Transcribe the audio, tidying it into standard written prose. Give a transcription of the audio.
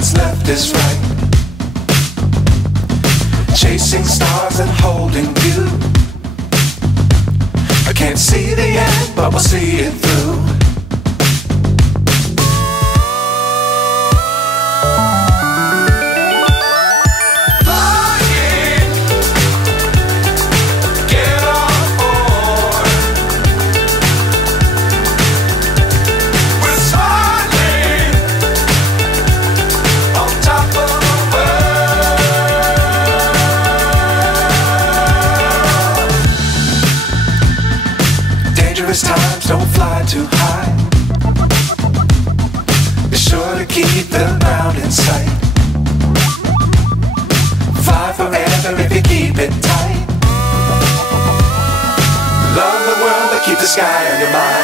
what's left is right. Chasing stars and holding you. I can't see the end, but we'll see it through. Times don't fly too high. Be sure to keep the ground in sight. Fly forever if you keep it tight. Love the world but keep the sky on your mind.